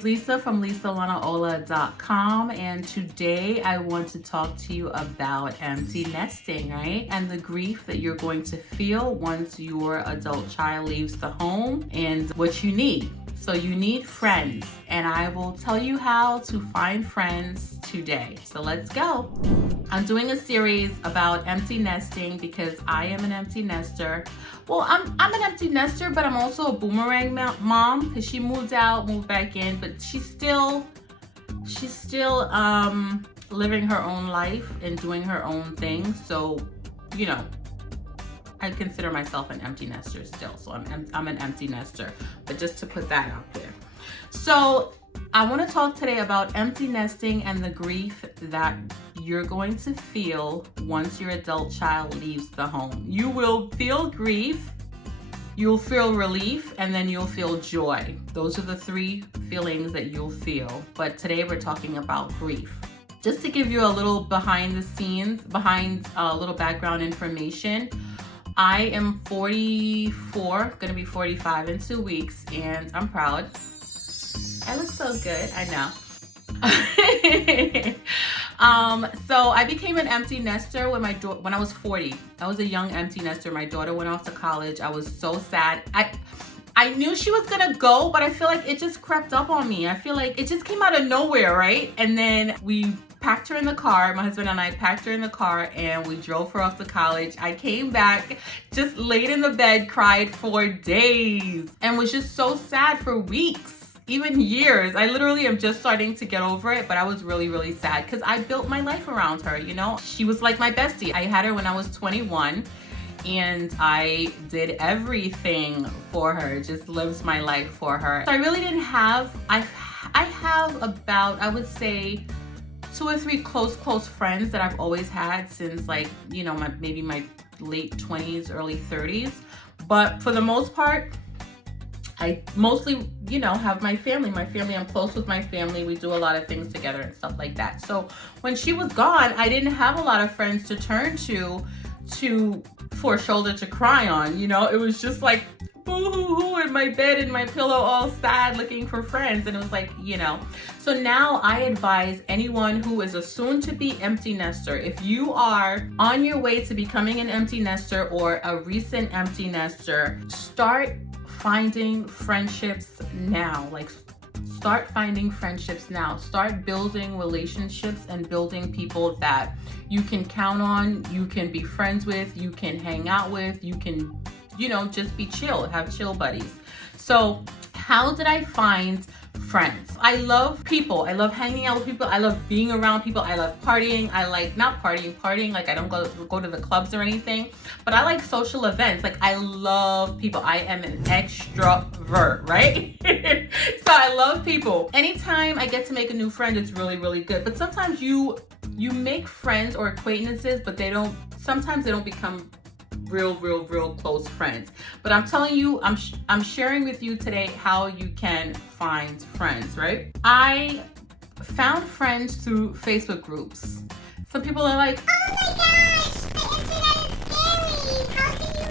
is Lisa from LisaLanaola.com, and today I want to talk to you about empty nesting, right? And the grief that you're going to feel once your adult child leaves the home and what you need. So you need friends, and I will tell you how to find friends today. So let's go. I'm doing a series about empty nesting because I am an empty nester. Well, I'm an empty nester, but I'm also a boomerang mom because she moved out, moved back in, but she's still living her own life and doing her own thing. So, you know, I consider myself an empty nester still. So I'm an empty nester, but just to put that out there. So I want to talk today about empty nesting and the grief that you're going to feel once your adult child leaves the home. You will feel grief, you'll feel relief, and then you'll feel joy. Those are the three feelings that you'll feel. But today we're talking about grief. Just to give you a little behind the scenes, a little background information. I am 44, gonna be 45 in 2 weeks, and I'm proud. I look so good, I know. So I became an empty nester when I was 40. I was a young empty nester. My daughter went off to college. I was so sad. I knew she was gonna go, but I feel like it just crept up on me. I feel like it just came out of nowhere, right? And then we packed her in the car. My husband and I packed her in the car and we drove her off to college. I came back, just laid in the bed, cried for days, and was just so sad for weeks, even years. I literally am just starting to get over it, but I was really, really sad because I built my life around her, you know? She was like my bestie. I had her when I was 21. And I did everything for her, just lived my life for her. So I really didn't have, I have about, I would say, 2 or 3 close friends that I've always had since, like, you know, maybe my late 20s, early 30s. But for the most part, I mostly, you know, have my family. I'm close with my family. We do a lot of things together and stuff like that. So when she was gone, I didn't have a lot of friends to turn to for a shoulder to cry on, you know? It was just like boo-hoo-hoo in my bed, in my pillow, all sad, looking for friends. And it was like, you know. So now I advise anyone who is a soon-to-be empty nester, if you are on your way to becoming an empty nester or a recent empty nester, start finding friendships now. Like, start finding friendships now. Start building relationships and building people that you can count on, you can be friends with, you can hang out with, you can, you know, just be chill, have chill buddies. So how did I find friends? I love people. I love hanging out with people. I love being around people. I love partying. I like not partying, like I don't go to the clubs or anything, but I like social events. Like, I love people. I am an extrovert, right? So I love people. Anytime I get to make a new friend, it's really, really good. But sometimes you make friends or acquaintances, but sometimes they don't become real close friends. But I'm telling you, I'm sharing with you today how you can find friends, right? I found friends through Facebook groups. Some people are like, oh my gosh, the internet is scary. How can you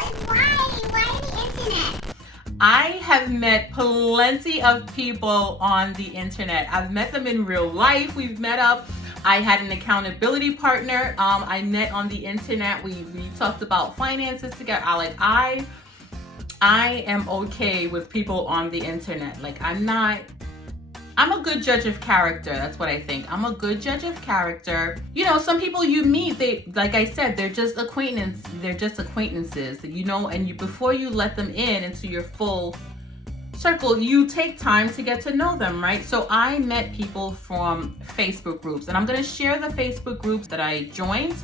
meet friends? Like, why the internet? I have met plenty of people on the internet. I've met them in real life. We've met up. I had an accountability partner I met on the internet. We talked about finances together. I am okay with people on the internet. Like, I'm a good judge of character. That's what I think. I'm a good judge of character. You know, some people you meet, like I said, they're just acquaintances, you know, and before you let them into your full circle, you take time to get to know them, right? So I met people from Facebook groups, and I'm going to share the Facebook groups that I joined,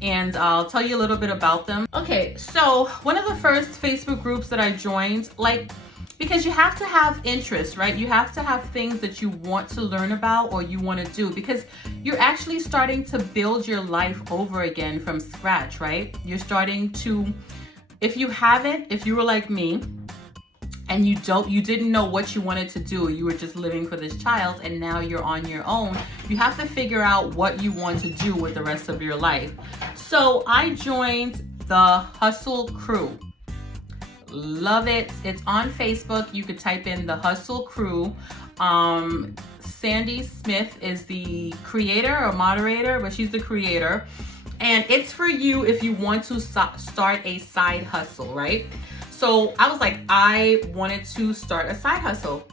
and I'll tell you a little bit about them. Okay, so one of the first Facebook groups that I joined, like, because you have to have interest, right? You have to have things that you want to learn about or you want to do, because you're actually starting to build your life over again from scratch, right? You're starting to, if you were like me, and you didn't know what you wanted to do, you were just living for this child, and now you're on your own, you have to figure out what you want to do with the rest of your life. So I joined the Hustle Crew. Love it. It's on Facebook. You could type in the Hustle Crew. Sandy Smith is the creator or moderator, but she's the creator. And it's for you if you want to start a side hustle, right? So I was like, I wanted to start a side hustle.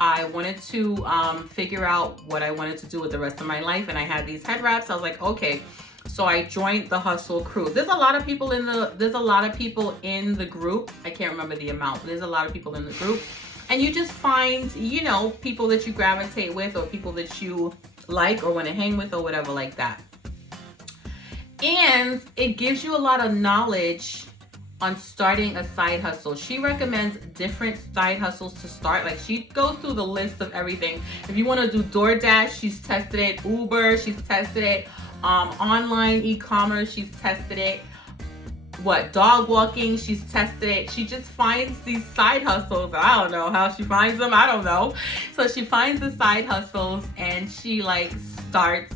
I wanted to figure out what I wanted to do with the rest of my life. And I had these head wraps. I was like, okay. So I joined the Hustle Crew. There's a lot of people in the group. I can't remember the amount, but there's a lot of people in the group. And you just find, you know, people that you gravitate with or people that you like or want to hang with or whatever like that. And it gives you a lot of knowledge on starting a side hustle. She recommends different side hustles to start. Like, she goes through the list of everything. If you want to do DoorDash, she's tested it. Uber, she's tested it. Online e-commerce, she's tested it. Dog walking, she's tested it. She just finds these side hustles. I don't know how she finds them. I don't know. So she finds the side hustles and she like starts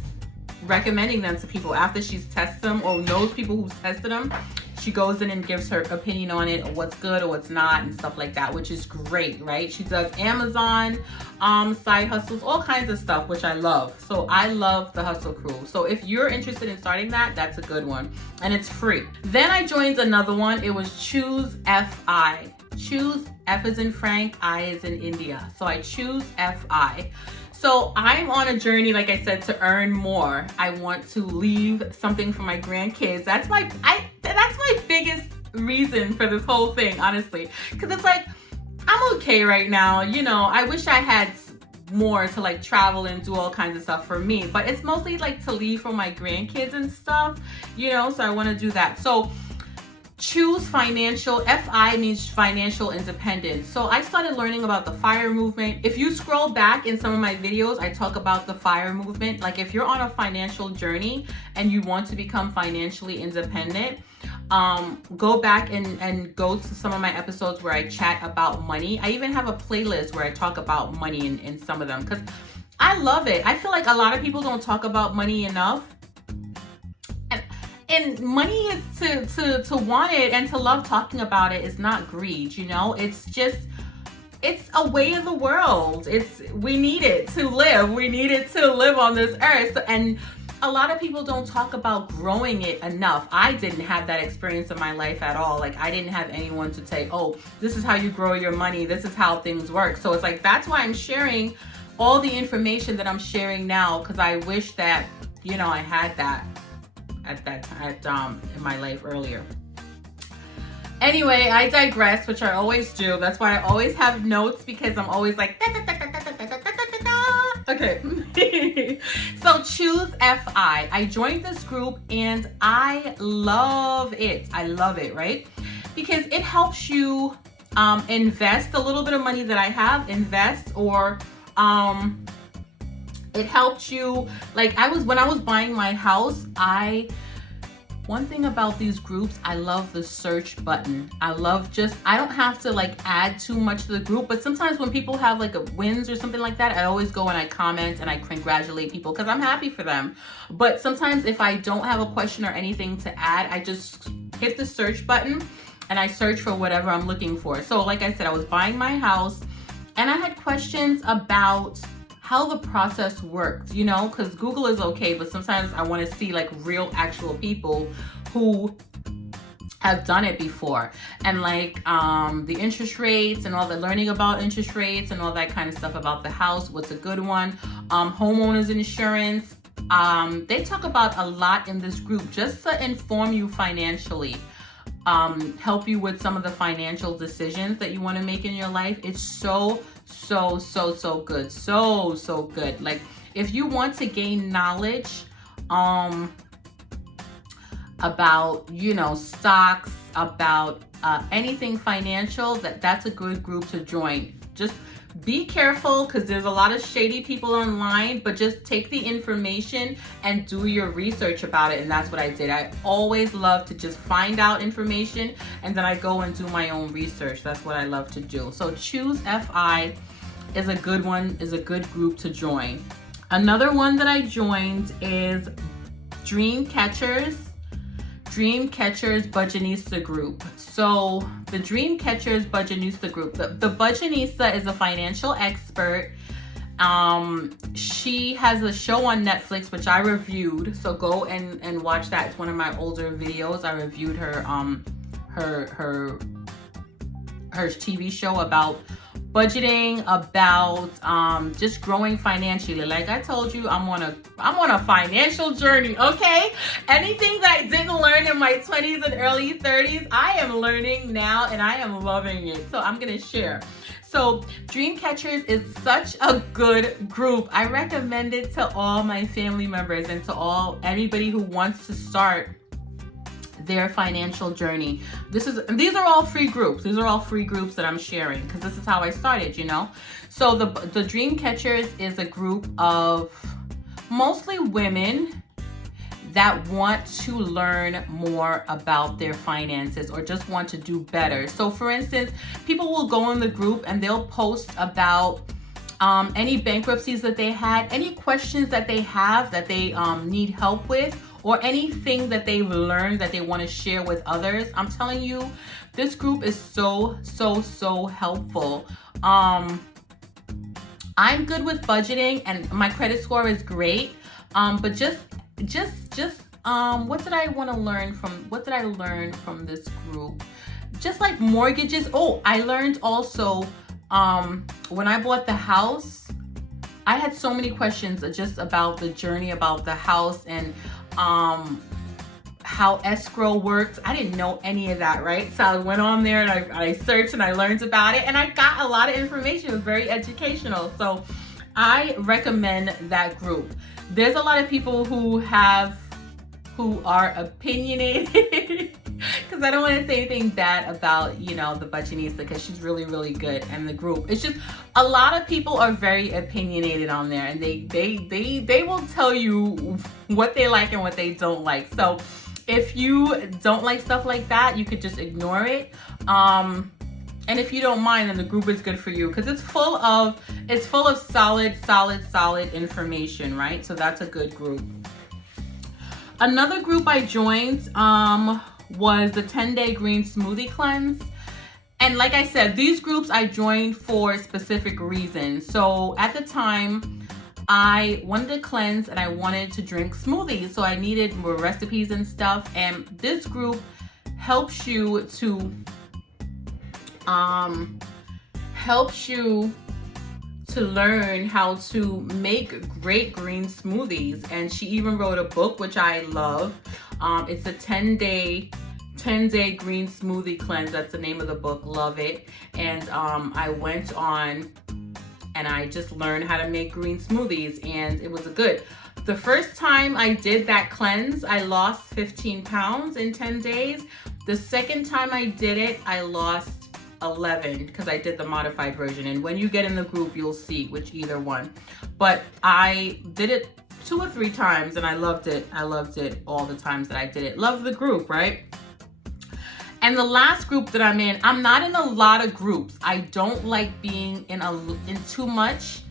recommending them to people after she's tested them or knows people who've tested them. She goes in and gives her opinion on it, or what's good or what's not and stuff like that, which is great, right? She does Amazon side hustles, all kinds of stuff, which I love. So I love the Hustle Crew. So if you're interested in starting that, that's a good one. And it's free. Then I joined another one. It was Choose FI. Choose, F as in Frank, I as in India. So I choose FI. So I'm on a journey, like I said, to earn more. I want to leave something for my grandkids. That's my biggest reason for this whole thing, honestly. Because it's like, I'm okay right now. You know, I wish I had more to like travel and do all kinds of stuff for me. But it's mostly like to leave for my grandkids and stuff, you know, so I want to do that. So choose financial. FI means financial independence. So I started learning about the FIRE movement. If you scroll back in some of my videos, I talk about the FIRE movement. Like, if you're on a financial journey and you want to become financially independent, go back and go to some of my episodes where I chat about money. I even have a playlist where I talk about money in some of them because I love it. I feel like a lot of people don't talk about money enough. And money is to want it and to love talking about it is not greed, you know? It's a way of the world. We need it to live. We need it to live on this earth. And a lot of people don't talk about growing it enough. I didn't have that experience in my life at all. Like, I didn't have anyone to say, oh, this is how you grow your money. This is how things work. So it's like, that's why I'm sharing all the information that I'm sharing now, because I wish that, you know, I had that in my life earlier. Anyway, I digress, which I always do. That's why I always have notes, because I'm always like, okay. So choose FI. I joined this group and I love it. I love it, right? Because it helps you invest a little bit of money that I have, invest, or it helps you, like when I was buying my house, one thing about these groups, I love the search button. I don't have to like add too much to the group, but sometimes when people have like a wins or something like that, I always go and I comment and I congratulate people because I'm happy for them. But sometimes if I don't have a question or anything to add, I just hit the search button and I search for whatever I'm looking for. So like I said, I was buying my house and I had questions about how the process works, you know, because Google is okay, but sometimes I want to see like real actual people who have done it before, and like the interest rates and all the learning about interest rates and all that kind of stuff about the house, what's a good one, homeowners insurance. They talk about a lot in this group just to inform you financially, help you with some of the financial decisions that you want to make in your life. It's so good. So good. Like, if you want to gain knowledge about, you know, stocks, about anything financial, that's a good group to join. Just be careful, because there's a lot of shady people online, but just take the information and do your research about it. And that's what I did. I always love to just find out information and then I go and do my own research. That's what I love to do. So Choose FI is a good one, is a good group to join. Another one that I joined is Dream Catchers. Dream Catchers Budgetnista group. So the Dream Catchers Budgetnista group, the Budgetnista is a financial expert. She has a show on Netflix, which I reviewed. So go and watch that. It's one of my older videos. I reviewed her TV show about budgeting, about just growing financially. Like I told you, I'm on a financial journey, okay? Anything that I didn't learn in my 20s and early 30s, I am learning now and I am loving it. So I'm gonna share. So Dream Catchers is such a good group. I recommend it to all my family members and to anybody who wants to start their financial journey. These are all free groups. These are all free groups that I'm sharing because this is how I started, you know? So the Dream Catchers is a group of mostly women that want to learn more about their finances or just want to do better. So for instance, people will go in the group and they'll post about any bankruptcies that they had, any questions that they have that they need help with, or anything that they've learned that they want to share with others. I'm telling you, this group is so helpful. I'm good with budgeting and my credit score is great. But just what did I learn from this group? Just like mortgages. Oh, I learned also when I bought the house, I had so many questions just about the journey about the house and how escrow works. I didn't know any of that, right? So I went on there and I searched and I learned about it and I got a lot of information. It was very educational. So I recommend that group. There's a lot of people who are opinionated because I don't want to say anything bad about, you know, the Budgetnista because she's really good, and the group. It's just a lot of people are very opinionated on there, and they will tell you what they like and what they don't like. So if you don't like stuff like that, you could just ignore it. And if you don't mind, then the group is good for you because it's full of solid information, right? So that's a good group. Another group I joined was the 10-day green smoothie cleanse. And like I said, these groups I joined for specific reasons. So at the time, I wanted to cleanse and I wanted to drink smoothies. So I needed more recipes and stuff. And this group helps you to learn how to make great green smoothies. And she even wrote a book, which I love. It's a 10-day green smoothie cleanse. That's the name of the book. Love it. And I went on and I just learned how to make green smoothies, and it was good. The first time I did that cleanse, I lost 15 pounds in 10 days. The second time I did it, I lost 11 because I did the modified version. And when you get in the group, you'll see either one. But I did it 2 or 3 times and I loved it. I loved it all the times that I did it. Love the group, right? And the last group that I'm in, I'm not in a lot of groups. I don't like being in too much.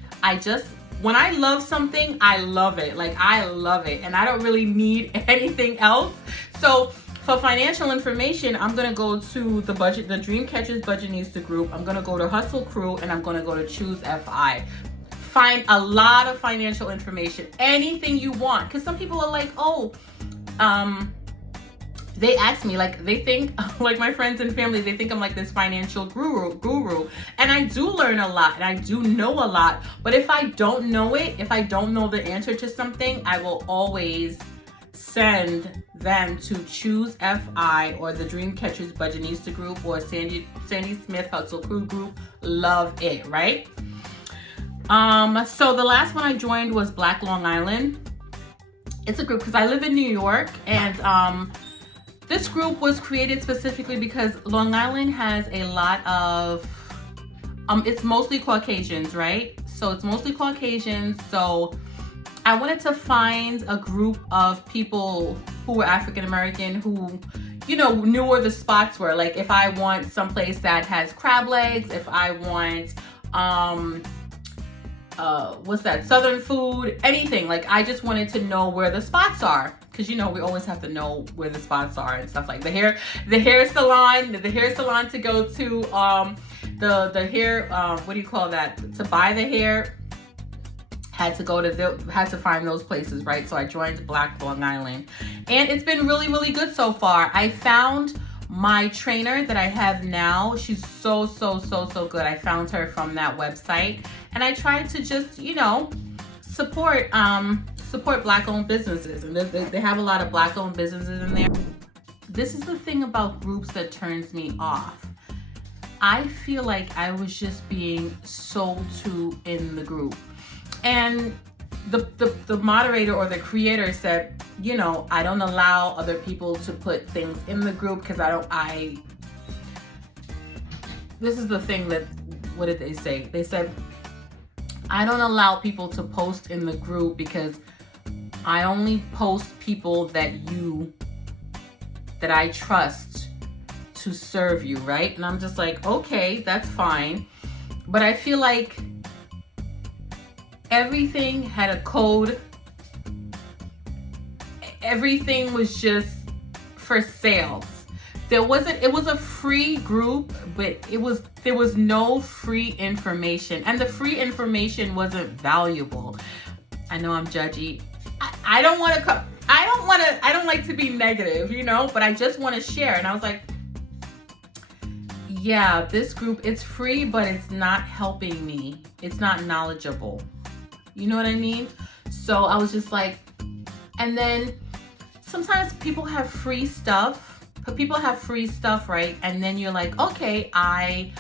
When I love something, I love it. Like I love it. And I don't really need anything else. So for financial information, I'm gonna go to the Dream Catchers Budgetnista group. I'm gonna go to Hustle Crew and I'm gonna go to Choose FI. Find a lot of financial information, anything you want. Because some people are like, they ask me, like, they think, like my friends and family, they think I'm like this financial guru. And I do learn a lot and I do know a lot. But if I don't know it, if I don't know the answer to something, I will always send them to Choose FI or the Dream Catchers Budgetnista group or Sandy Smith Hustle Crew group. Love it, right? So the last one I joined was Black Long Island. It's a group because I live in New York, and this group was created specifically because Long Island has a lot of, it's mostly Caucasians, right? So it's mostly Caucasians. So I wanted to find a group of people who were African American who, you know, knew where the spots were. Like if I want someplace that has crab legs, if I want what's that, Southern food, anything. Like, I just wanted to know where the spots are, because we always have to know where the spots are and stuff. Like the hair salon to go to, the hair, what do you call that, to buy the hair, had to find those places, right? So I joined Black Long Island, and it's been really, really good so far. I found my trainer that I have now. She's so good. I found her from that website, and I tried to just, support Black-owned businesses, and they have a lot of Black-owned businesses in there. This is the thing about groups that turns me off. I feel like I was just being sold to in the group, and the moderator or the creator said, I don't allow other people to put things in the group because this is the thing that, what did they say? They said, I don't allow people to post in the group because I only post people that I trust to serve you, right? And I'm just like, okay, that's fine. But I feel like everything had a code. Everything was just for sales. It was a free group, but there was no free information, and the free information wasn't valuable. I know I'm judgy. I don't like to be negative, but I just want to share. And I was like, yeah, this group, it's free, but it's not helping me. It's not knowledgeable. You know what I mean? So I was just like, and then sometimes people have free stuff, right? And then you're like, okay, I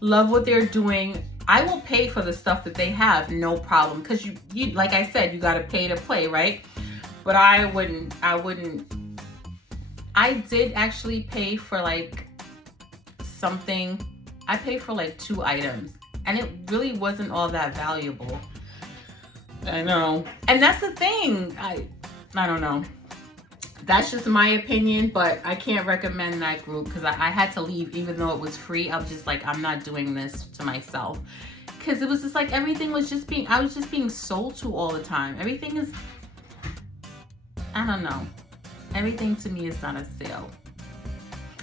love what they're doing. I will pay for the stuff that they have, no problem. Because you like I said, you got to pay to play, right? But I wouldn't. I did actually pay for like something. I paid for like 2 items, and it really wasn't all that valuable. I know. And that's the thing. I don't know. That's just my opinion, but I can't recommend that group because I had to leave even though it was free. I was just like, I'm not doing this to myself. Because it was just like everything was just I was just being sold to all the time. Everything is, I don't know. Everything to me is not a sale.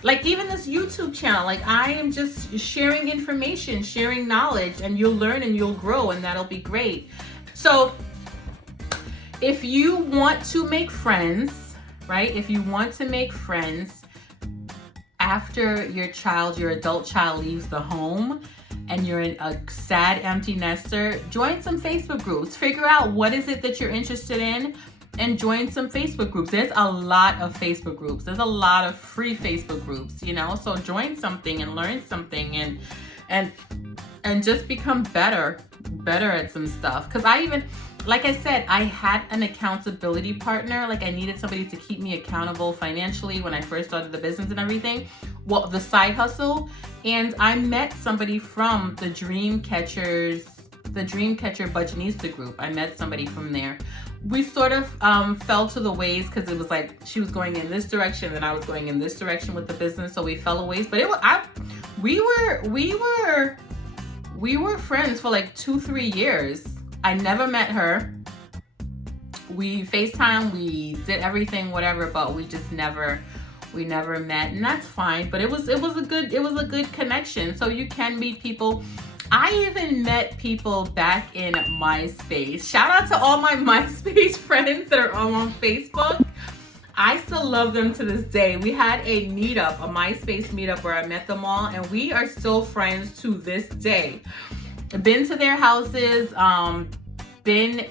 Like even this YouTube channel, like I am just sharing information, sharing knowledge, and you'll learn and you'll grow, and that'll be great. So if you want to make friends, right? If you want to make friends after your adult child leaves the home and you're a sad empty nester, join some Facebook groups. Figure out what is it that you're interested in and join some Facebook groups. There's a lot of Facebook groups. There's a lot of free Facebook groups, so join something and learn something and just become better at some stuff. Because like I said, I had an accountability partner. Like I needed somebody to keep me accountable financially when I first started the business and everything. Well, the side hustle. And I met somebody from the Dreamcatcher Budgetnista group. I met somebody from there. We sort of fell to the ways because it was like she was going in this direction and I was going in this direction with the business. So we fell away. But we were friends for like 2-3 years. I never met her. We FaceTime, we did everything, whatever, but we never met, and that's fine. But it was a good connection. So you can meet people. I even met people back in MySpace. Shout out to all my MySpace friends that are all on Facebook. I still love them to this day. We had a meetup, a MySpace meetup where I met them all, and we are still friends to this day. Been to their houses, been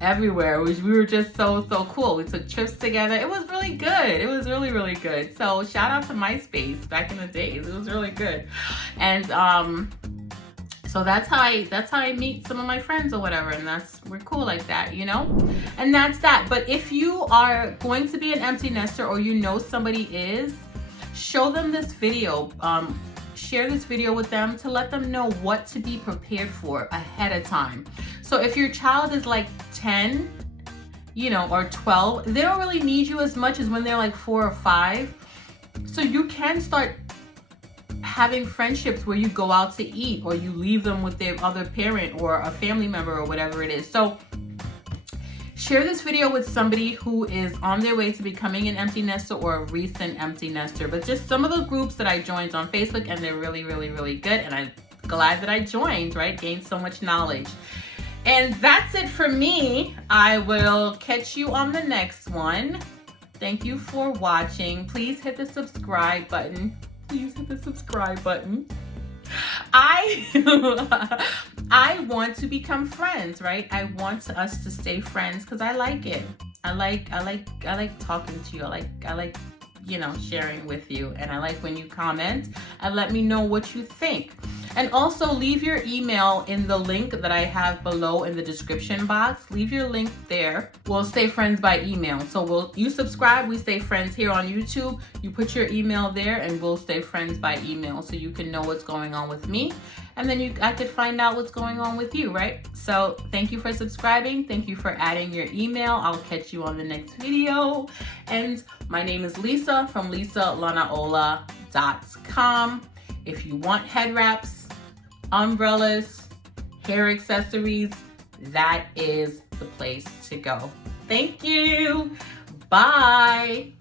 everywhere. We were just so cool. We took trips together. It was really good. It was really, really good. So shout out to MySpace back in the days. It was really good. And so that's how I meet some of my friends or whatever, and we're cool like that, And that's that. But if you are going to be an empty nester or somebody is, show them this video. Share this video with them to let them know what to be prepared for ahead of time. So if your child is like 10, or 12, they don't really need you as much as when they're like 4 or 5. So you can start having friendships where you go out to eat or you leave them with their other parent or a family member or whatever it is. So share this video with somebody who is on their way to becoming an empty nester or a recent empty nester. But just some of the groups that I joined on Facebook, and they're really, really, really good. And I'm glad that I joined, right? Gained so much knowledge. And that's it for me. I will catch you on the next one. Thank you for watching. Please hit the subscribe button. Please hit the subscribe button. I want to become friends, right? I want us to stay friends because I like it. I like talking to you. I like sharing with you, and I like when you comment and let me know what you think. And also leave your email in the link that I have below in the description box. Leave your link there. We'll stay friends by email. So you subscribe, we stay friends here on YouTube. You put your email there and we'll stay friends by email so you can know what's going on with me. And then I could find out what's going on with you, right? So thank you for subscribing. Thank you for adding your email. I'll catch you on the next video. And my name is Lisa from LisaLanaola.com. If you want head wraps, umbrellas, hair accessories, that is the place to go. Thank you. Bye.